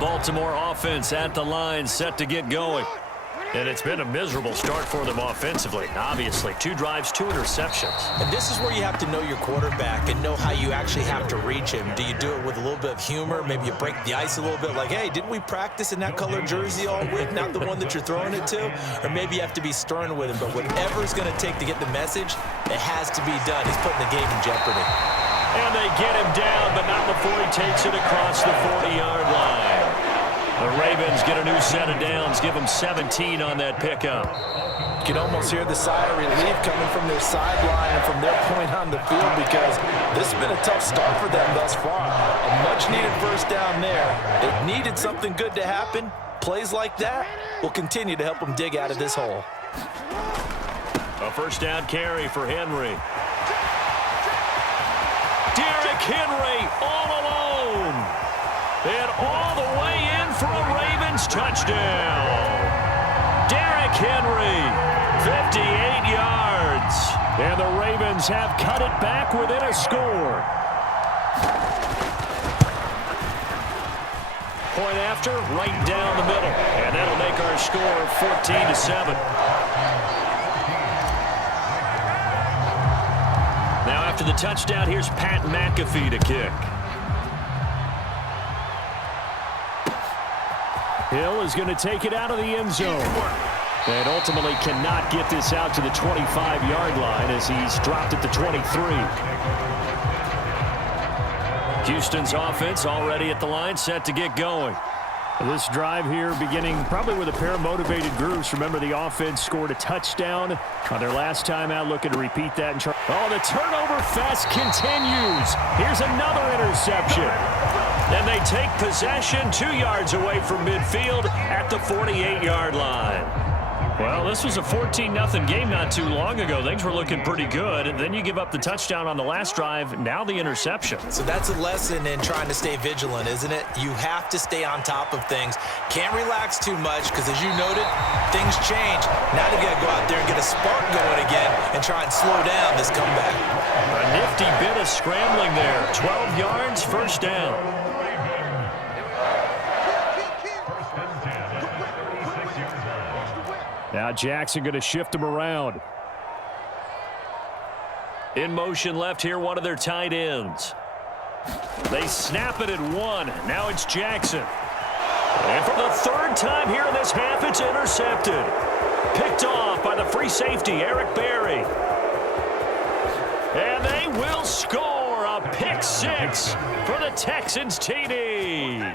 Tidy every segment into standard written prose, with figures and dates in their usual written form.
Baltimore offense at the line, set to get going. And it's been a miserable start for them offensively. Obviously, 2 drives, 2 interceptions. And this is where you have to know your quarterback and know how you actually have to reach him. Do you do it with a little bit of humor? Maybe you break the ice a little bit like, hey, didn't we practice in that color jersey all week, not the one that you're throwing it to? Or maybe you have to be stern with him. But whatever it's going to take to get the message, it has to be done. He's putting the game in jeopardy. And they get him down, but not before he takes it across the 40-yard line. The Ravens get a new set of downs, give them 17 on that pickup. You can almost hear the sigh of relief coming from their sideline and from their point on the field because this has been a tough start for them thus far. A much-needed first down there. It needed something good to happen. Plays like that will continue to help them dig out of this hole. A first down carry for Henry. Derrick Henry all alone. And all the way in for a Ravens touchdown. Derrick Henry, 58 yards. And the Ravens have cut it back within a score. Point after, right down the middle. And that'll make our score 14-7. Now after the touchdown, here's Pat McAfee to kick. Hill is going to take it out of the end zone. And ultimately cannot get this out to the 25-yard line as he's dropped at the 23. Houston's offense already at the line, set to get going. This drive here beginning probably with a pair of motivated groups. Remember, the offense scored a touchdown on their last time out, looking to repeat that. Oh, the turnover fest continues. Here's another interception. And they take possession 2 yards away from midfield at the 48-yard line. Well, this was a 14-0 game not too long ago. Things were looking pretty good, and then you give up the touchdown on the last drive, now the interception. So that's a lesson in trying to stay vigilant, isn't it? You have to stay on top of things. Can't relax too much because, as you noted, things change. Now you got to go out there and get a spark going again and try and slow down this comeback. A nifty bit of scrambling there. 12 yards, first down. Now Jackson going to shift him around. In motion left here, one of their tight ends. They snap it at 1. Now it's Jackson. And for the 3rd time here in this half, it's intercepted. Picked off by the free safety, Eric Berry. And they will score a pick 6 for the Texans TD.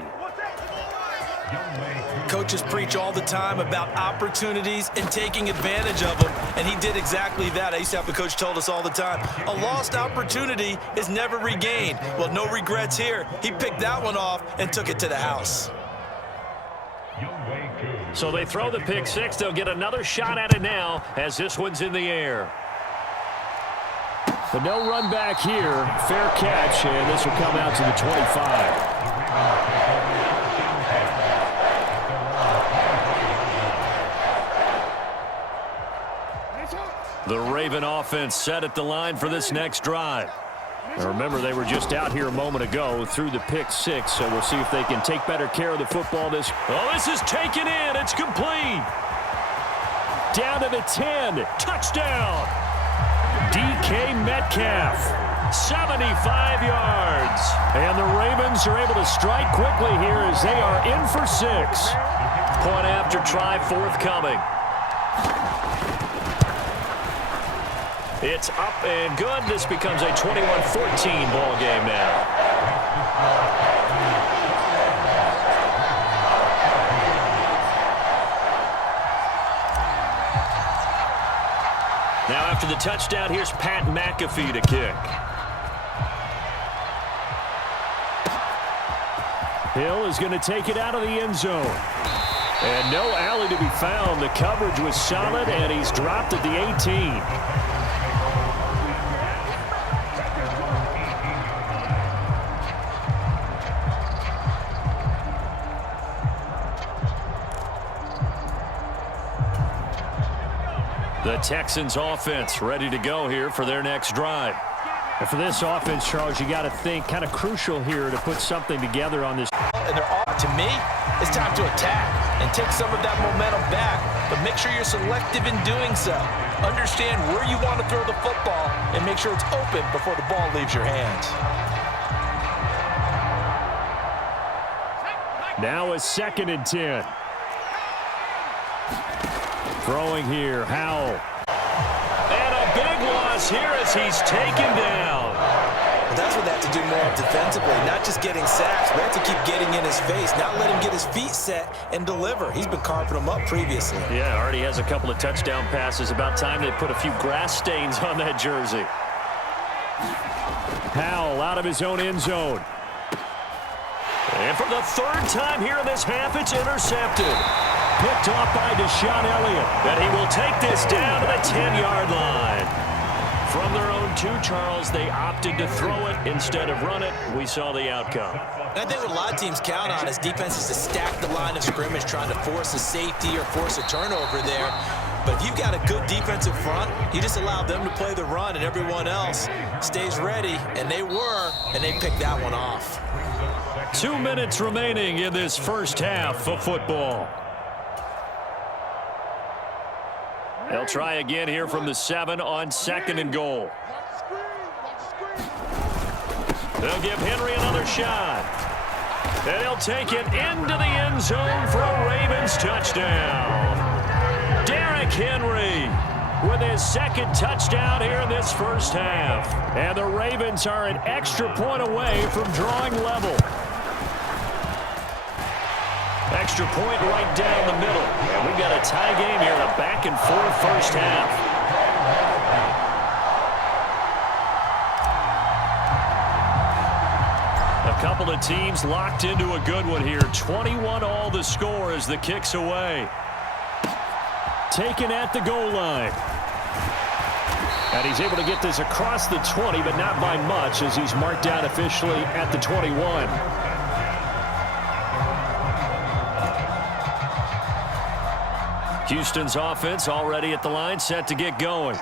Coaches preach all the time about opportunities and taking advantage of them, and he did exactly that. I used to have a coach told us all the time, a lost opportunity is never regained. Well, no regrets here. He picked that one off and took it to the house. So they throw the pick 6. They'll get another shot at it now as this one's in the air. But no run back here. Fair catch, and this will come out to the 25. The Raven offense set at the line for this next drive. Now remember, they were just out here a moment ago through the pick 6, so we'll see if they can take better care of the football. This is taken in. It's complete. Down to the 10. Touchdown. DK Metcalf. 75 yards. And the Ravens are able to strike quickly here as they are in for 6. Point after try forthcoming. It's up and good. This becomes a 21-14 ball game now. Now after the touchdown, here's Pat McAfee to kick. Hill is going to take it out of the end zone. And no alley to be found. The coverage was solid, and he's dropped at the 18. The Texans offense ready to go here for their next drive. And for this offense, Charles, you got to think kind of crucial here to put something together on this. And they're off To me, it's time to attack and take some of that momentum back, but make sure you're selective in doing so. Understand where you want to throw the football and make sure it's open before the ball leaves your hands. Now a 2nd and 10. Throwing here, Howell. And a big loss here as he's taken down. Well, that's what they have to do more of defensively, not just getting sacks, but have to keep getting in his face, not let him get his feet set and deliver. He's been carving them up previously. Yeah, already has a couple of touchdown passes. About time they put a few grass stains on that jersey. Howell out of his own end zone. And for the 3rd time here in this half, it's intercepted. Picked off by Deshaun Elliott. And he will take this down to the 10-yard line. From their own 2, Charles, they opted to throw it instead of run it. We saw the outcome. I think what a lot of teams count on is defenses to stack the line of scrimmage, trying to force a safety or force a turnover there. But if you've got a good defensive front, you just allow them to play the run and everyone else stays ready, and they were, and they picked that one off. 2 minutes remaining in this first half of football. They'll try again here from the 7 on 2nd and goal. They'll give Henry another shot. And he'll take it into the end zone for a Ravens touchdown. Derrick Henry with his 2nd touchdown here in this first half. And the Ravens are an extra point away from drawing level. Extra point right down the middle. And we've got a tie game here in a back-and-forth first half. A couple of teams locked into a good one here. 21 all the score as the kick's away. Taken at the goal line. And he's able to get this across the 20, but not by much as he's marked down officially at the 21. Houston's offense already at the line, set to get going.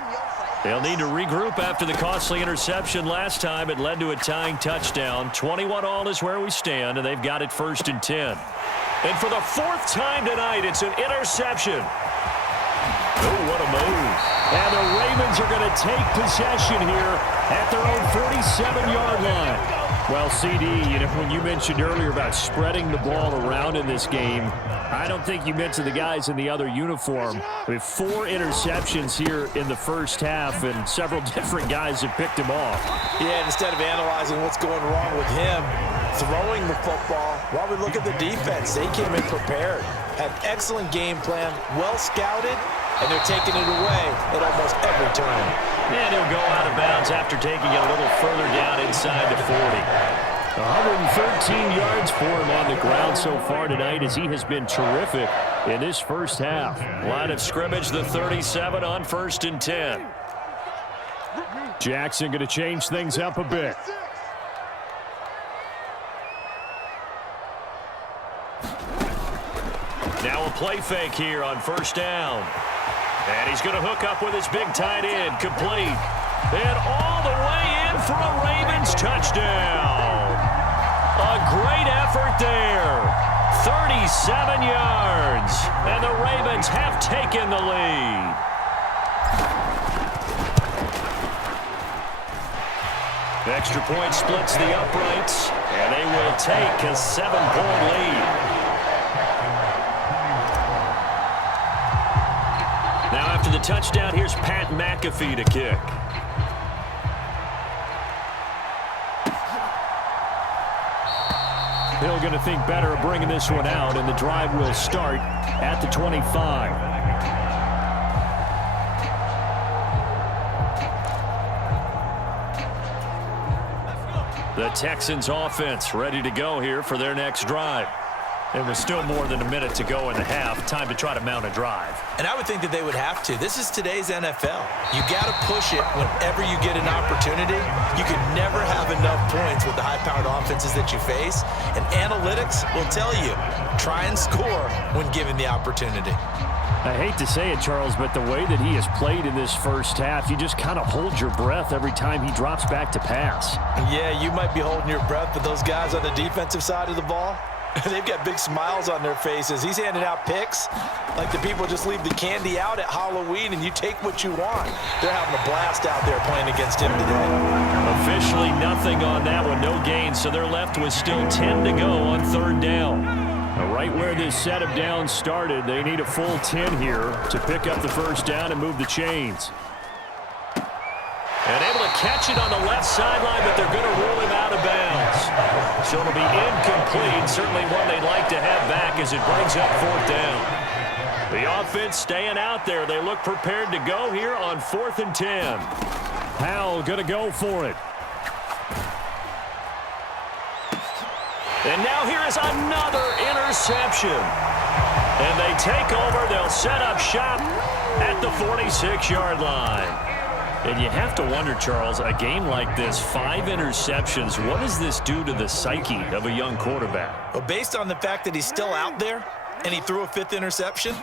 They'll need to regroup after the costly interception last time. It led to a tying touchdown. 21 all is where we stand, and they've got it 1st and 10. And for the 4th time tonight, it's an interception. Oh, what a move. And the Ravens are going to take possession here at their own 47-yard line. Well, CD, when you mentioned earlier about spreading the ball around in this game, I don't think you mentioned the guys in the other uniform. We have 4 interceptions here in the first half, and several different guys have picked him off. Yeah, instead of analyzing what's going wrong with him, throwing the football, while we look at the defense, they came in prepared, had excellent game plan, well scouted, and they're taking it away at almost every turn. And he'll go out of bounds after taking it a little further down inside the 40. 113 yards for him on the ground so far tonight as he has been terrific in this first half. Line of scrimmage, the 37 on 1st and 10. Jackson going to change things up a bit. Now a play fake here on 1st down. And he's going to hook up with his big tight end, complete. And all the way in for a Ravens touchdown. A great effort there. 37 yards. And the Ravens have taken the lead. Extra point splits the uprights. And they will take a 7-point lead. Now after the touchdown, here's Pat McAfee to kick. Hill going to think better of bringing this one out, and the drive will start at the 25. The Texans offense ready to go here for their next drive. And with still more than a minute to go in the half, time to try to mount a drive. And I would think that they would have to. This is today's NFL. You got to push it whenever you get an opportunity. You can never have enough points with the high-powered offenses that you face. And analytics will tell you, try and score when given the opportunity. I hate to say it, Charles, but the way that he has played in this first half, you just kind of hold your breath every time he drops back to pass. Yeah, you might be holding your breath, but those guys on the defensive side of the ball, They've got big smiles on their faces. He's handing out picks like the people just leave the candy out at Halloween and you take what you want. They're having a blast out there playing against him today. Officially nothing on that one, no gain, so they're left with still 10 to go on third down. Now, right where this set of downs started, they need a full 10 here to pick up the first down and move the chains. And able to catch it on the left sideline, but they're going to rule him out of bounds. So it'll be incomplete, certainly one they'd like to have back as it brings up fourth down. The offense staying out there. They look prepared to go here on 4th and 10. Powell going to go for it. And now here is another interception. And they take over. They'll set up shop at the 46-yard line. And you have to wonder, Charles, a game like this, 5 interceptions, what does this do to the psyche of a young quarterback? Well, based on the fact that he's still out there and he threw a 5th interception,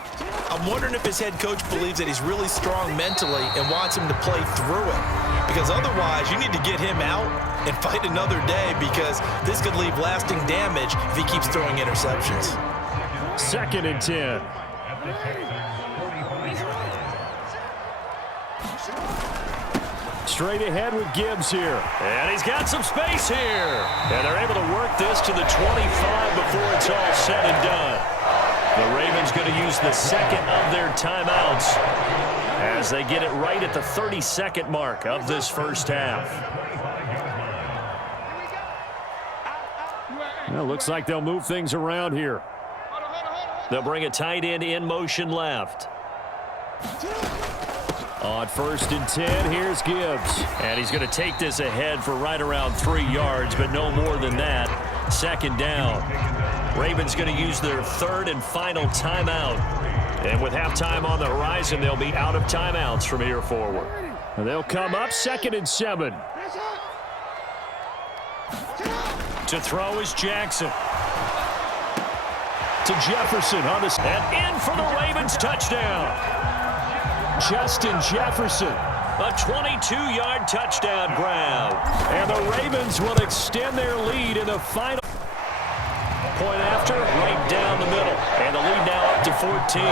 I'm wondering if his head coach believes that he's really strong mentally and wants him to play through it. Because otherwise, you need to get him out and fight another day, because this could leave lasting damage if he keeps throwing interceptions. 2nd and 10. Straight ahead with Gibbs here. And he's got some space here. And they're able to work this to the 25 before it's all said and done. The Ravens going to use the second of their timeouts as they get it right at the 32nd mark of this first half. Well, looks like they'll move things around here. They'll bring a tight end in motion left. On 1st and 10, here's Gibbs. And he's going to take this ahead for right around 3 yards, but no more than that. 2nd down. Ravens going to use their 3rd and final timeout. And with halftime on the horizon, they'll be out of timeouts from here forward. And they'll come up 2nd and 7. To throw is Jackson. To Jefferson on this. And in for the Ravens touchdown. Justin Jefferson, a 22-yard touchdown grab. And the Ravens will extend their lead in the final. Point after, right down the middle. And the lead now up to 14.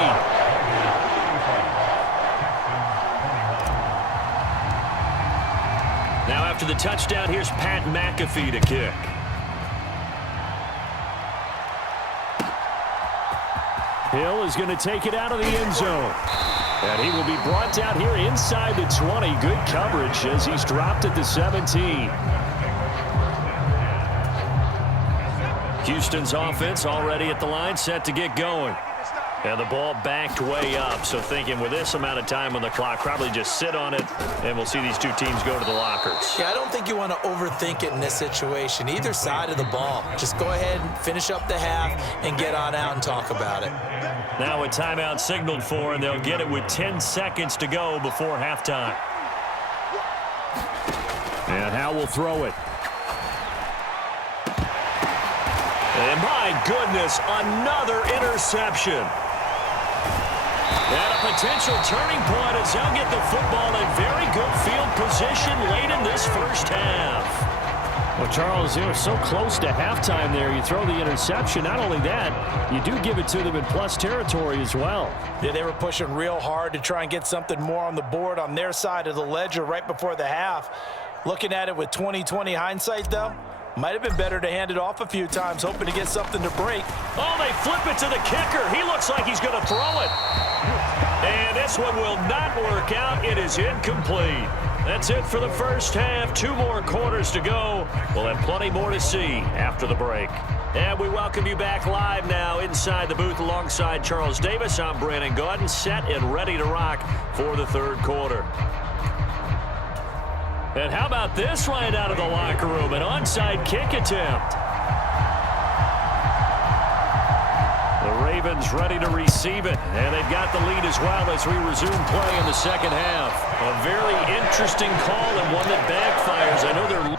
Now after the touchdown, here's Pat McAfee to kick. Hill is going to take it out of the end zone. And he will be brought down here inside the 20. Good coverage as he's dropped at the 17. Houston's offense already at the line, set to get going. And the ball backed way up. So thinking with this amount of time on the clock, probably just sit on it, and we'll see these two teams go to the lockers. Yeah, I don't think you want to overthink it in this situation. Either side of the ball. Just go ahead and finish up the half and get on out and talk about it. Now a timeout signaled for, and they'll get it with 10 seconds to go before halftime. And Howe will throw it. And my goodness, another interception. And a potential turning point as they'll get the football in very good field position late in this first half. Well, Charles, they were so close to halftime there. You throw the interception. Not only that, you do give it to them in plus territory as well. Yeah, they were pushing real hard to try and get something more on the board on their side of the ledger right before the half. Looking at it with 20/20 hindsight, though, might have been better to hand it off a few times, hoping to get something to break. Oh, they flip it to the kicker. He looks like he's going to throw it. And this one will not work out. It is incomplete. That's it for the first half. 2 more quarters to go. We'll have plenty more to see after the break. And we welcome you back live now inside the booth alongside Charles Davis. I'm Brandon Gaudin, set and ready to rock for the third quarter. And how about this right out of the locker room? An onside kick attempt. The Ravens ready to receive it, and they've got the lead as well as we resume play in the second half. A very interesting call and one that backfires. I know they're